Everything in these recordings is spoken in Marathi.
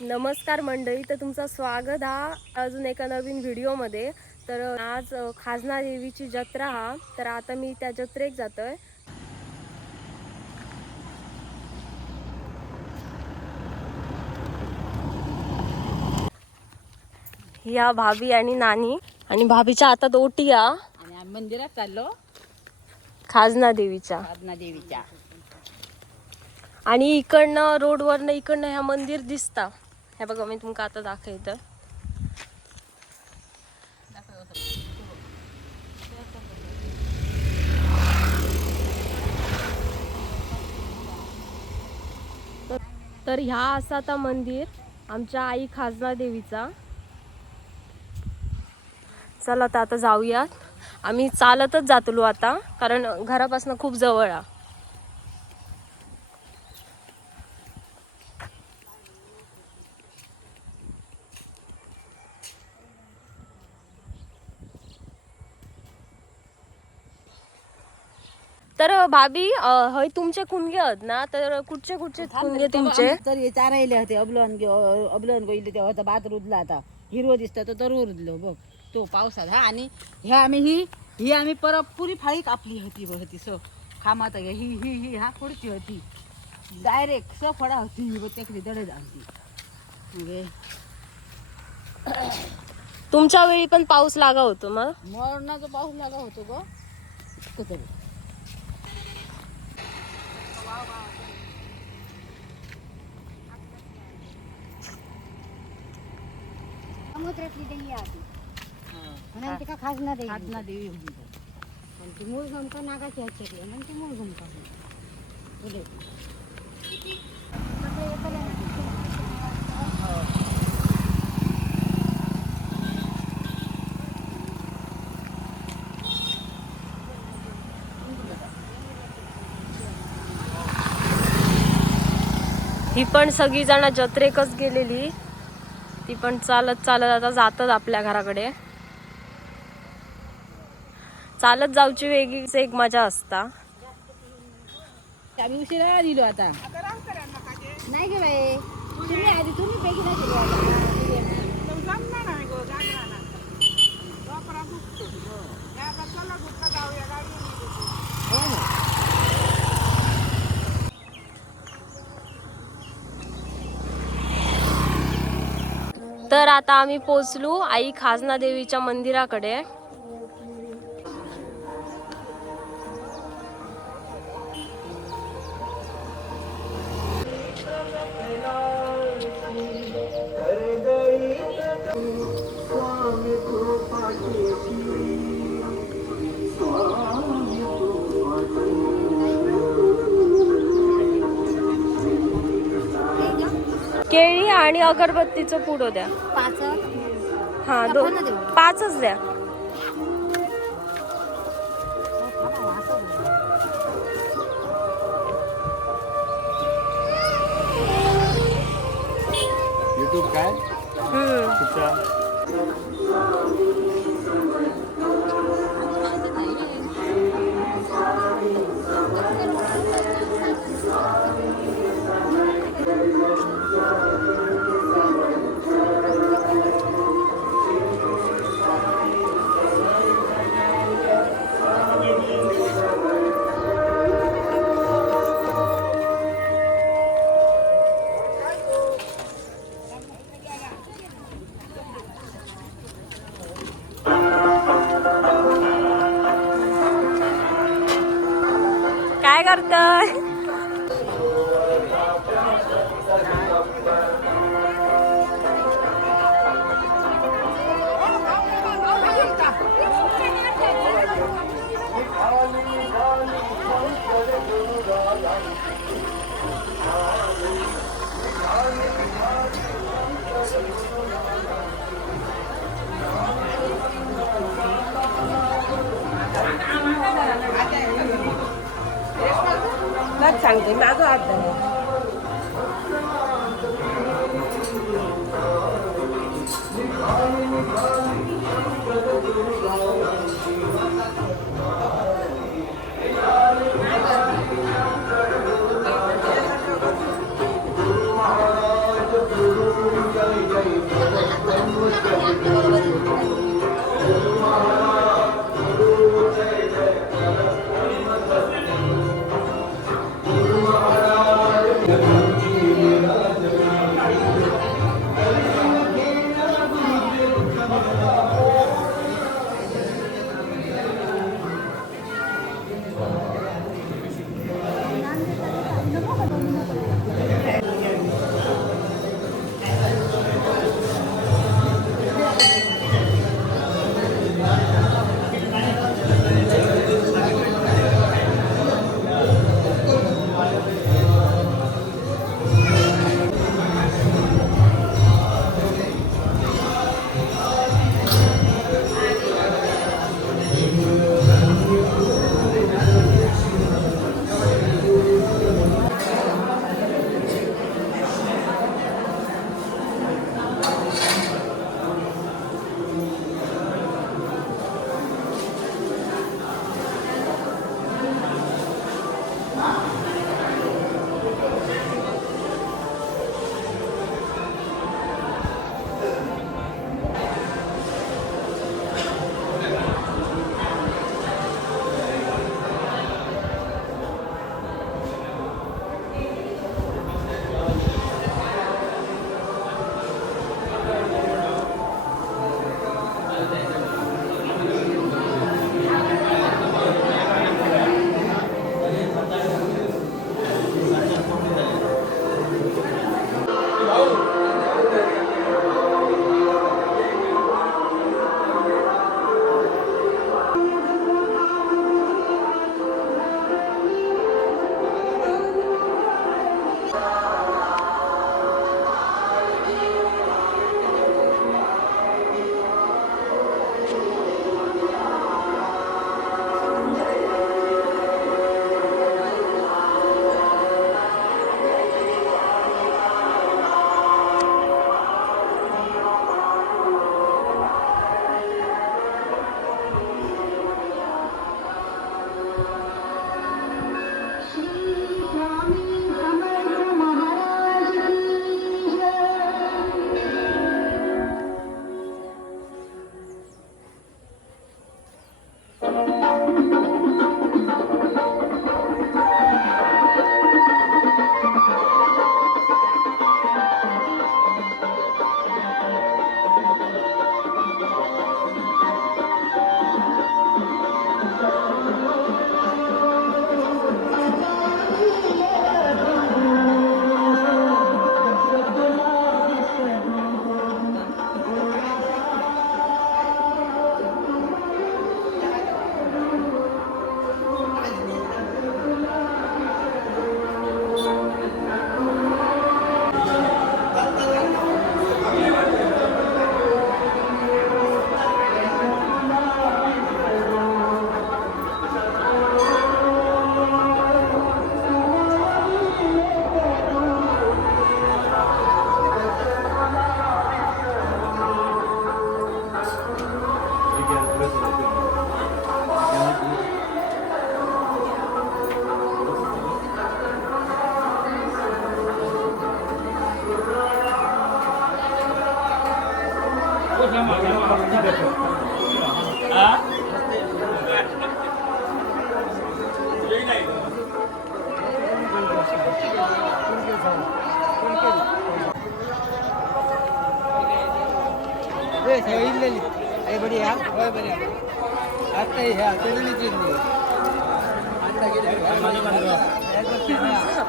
नमस्कार मंडळी, तर तुमचं स्वागत हा अजून एका नवीन व्हिडिओमध्ये। तर आज खाजना देवीची जत्रा हा, तर आता मी त्या जत्रेक जातोय। या भाभी आणि नानी आणि भाभीच्या हातात ओटी हा आणि आम्ही मंदिरात चाललो खाजना देवीच्या। आणि इकडनं रोडवरनं इकडनं ह्या मंदिर दिसता। हे बघा मी तुमका आता दाखवते। तर ह्या असा आता मंदिर आमच्या आई खाजना देवीचा। चला तर आता जाऊयात। आम्ही चालतच जातलो आता, कारण घरापासून खूप जवळ आहे। तर भाभी हय तुमचे कुणगे आहेत ना, तर कुठचे कुठचे कुणगे तुमचे? तर हे चारायले होते अबलन गोईले तेव्हा तर भात रुजला, आता हिरवं दिसतं तर तरू रुजलो बघ तो पावसात। हा आणि ह्या आम्ही ही आम्ही पुरी फाळी कापली होती सो खामात ही ही ही हा पुढची होती डायरेक्ट स फळा होती त्याकडे दडे जाणती। तुमच्या वेळी पण पाऊस लागा होतो मग? मरणाचा पाऊस लागा होतो ग कुठे। समुद्रातली देवी आधी म्हणून तिका खाजना देवी खाजना देवी होती पण ती मूळ गमका नागाची आचरली म्हणून ती मूळ गमका पुढे ही पण सगळी जण जत्रेकच गेलेली, ती पण चालत चालत आता जातात आपल्या घराकडे। चालत जाऊची वेगळीच एक मजा असता। आम्ही उशिरा दिलो आता नाही गे बाई, तुम्ही आधी तुम्ही पैकी नाही दिलो तर आता आम्ही पोचलो आई खाजना देवीच्या मंदिराकडे। केळी आणि अगरबत्तीचं पुडो द्या। पाच हा पाचच द्या। यूट्यूब काय? काय करतोय? सांगते माझं अर्थ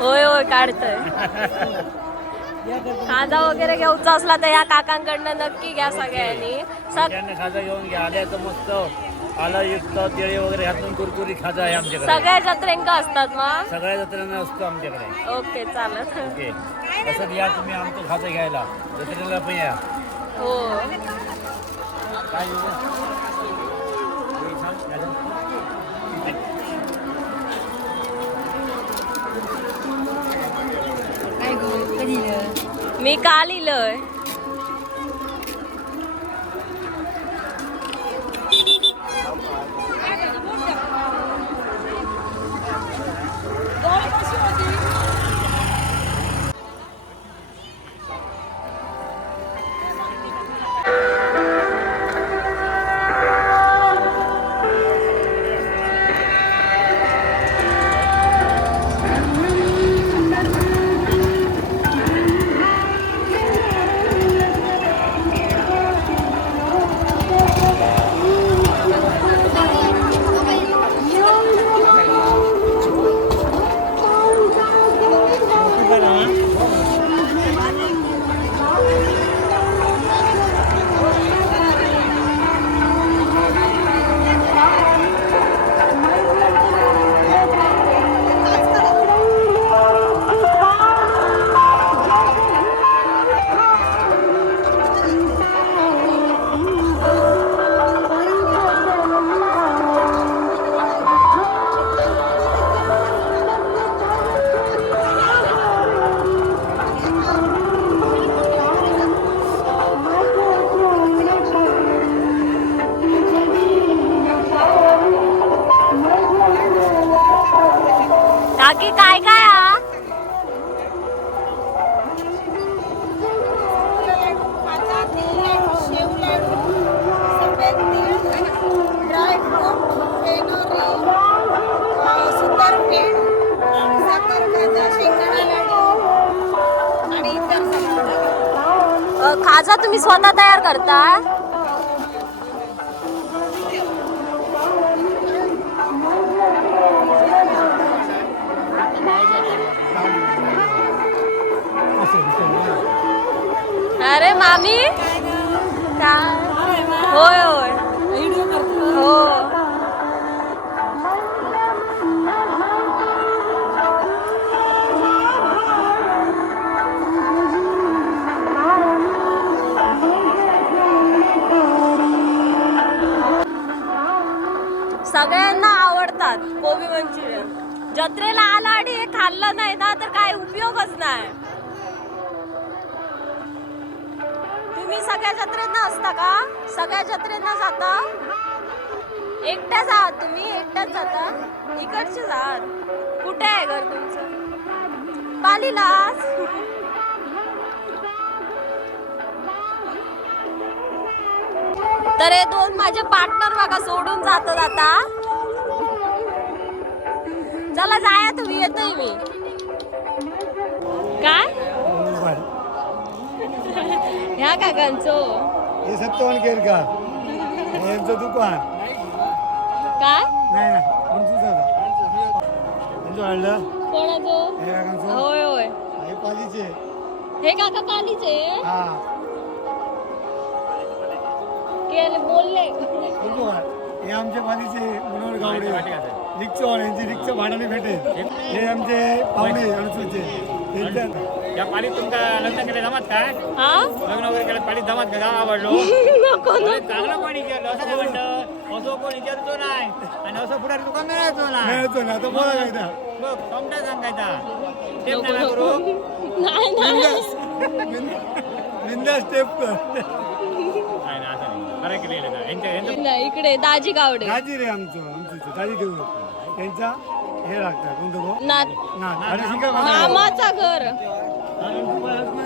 होय होय काढतोय. खाजा वगैरे घ्यायचा असला तर या काकांकडनं नक्की घ्या सगळ्यांनी. खाजा घेऊन घ्या. आल्याचं मस्त आलं युक्त तिळे वगैरे घालून कुरकुरी खाजा आहे आमच्याकडे. सगळ्या जत्रेंका असतात मग. सगळ्या जत्रेला असतो आमच्याकडे. ओके चालत. ओके तसंच या तुम्ही आमचं खाजा घ्यायला जत्रेला पण या. हो काय मी काल इलय. काकी काय काय हा? खाजा तुम्ही स्वतः तयार करता? अरे मामी काय? होय होय हो. सगळ्यांना आवडतात कोबी मंचुरियन. जत्रेला आला आणि हे खाल्लं नाही ना तर काय उपयोगच नाही. तुम्ही सगळ्या जत्रेंना असता का? सगळ्या जत्रेंना जाता? एकट्याच आहात तुम्ही? एकट्याच जाता? इकडचे आहात? कुठे आहे घर तुमचं? पालीलाच. तर हे दोन माझे पार्टनर बघा सोडून जातात आता. चला जाया तुम्ही, येतोय मी. काय ह्या काकांचं हे सत्यवान केरकर यांचं दुकान काय नाही ना आणलं कोणाचं? हे काकांचं होय होय हे पालीचे हे काका पालीचे हा केले बोलले. बोलतो का हे आमच्या पालीचे मनोहर गावडे रिक्षा यांची रिक्षा भाड्याने भेटेल. हे आमचे पाहुणे अडसूचे या पालीत तुमका लग्न केलं जमात काय? हा लग्न वगैरे केलं पालीत जमात का? आवडलो नको चांगलं कोणी केलं असं काय म्हणतं? असं कोण विचारतो नाही आणि असं पुढे तुका मिळायचो नाही. मिळतो ना आता बोला काय त्या बघ समजा सांगायचा टेप नाही करू. नाही नाही बिंदास स्टेप कर नाही ना असं नाही खरं केलेलं का यांच्या नाही, इकडे दाजी गावडे दाजी रे आमचं दाजी देऊ त्यांचा हे लागतं कोणतं गो ना ना आणि शिका मामाचा घर.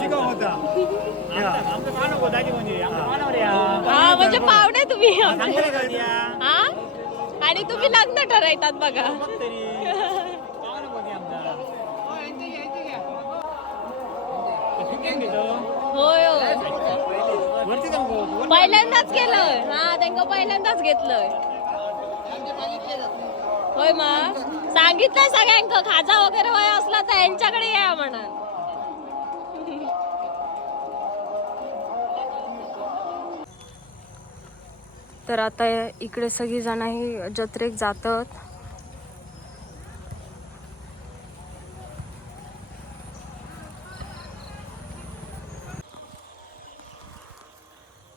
शिकाव होता आमचं पाहणं होतं दाजी म्हणजे आमचं पाहणं रे हा म्हणजे पाहुणे तुम्ही सांगितलं का त्या हा आणि तुम्ही लग्न ठरवतात बघा तरी पाहणं होती आमचा होय होय वरती जाऊ पहिल्यांदाच केलंय हा त्यांना पहिल्यांदाच घेतलंय होय मग सांगितलंय सगळ्यांक खाजा वगैरे वय असला तर यांच्याकडे या म्हणा तर आता इकडे सगळी जण ही जत्रेक जातात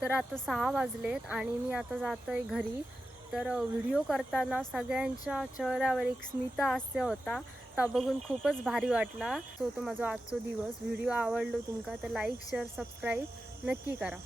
तर आता 6 वाजलेत आणि मी आता जातोय घरी तर व्हिडिओ करताना सगळ्यांच्या चेहऱ्यावर एक स्मितहास्य होता तो बघून खूपच भारी वाटला तो माझा आजचा दिवस व्हिडिओ आवडलो तुमका तर लाईक शेअर सबस्क्राईब नक्की करा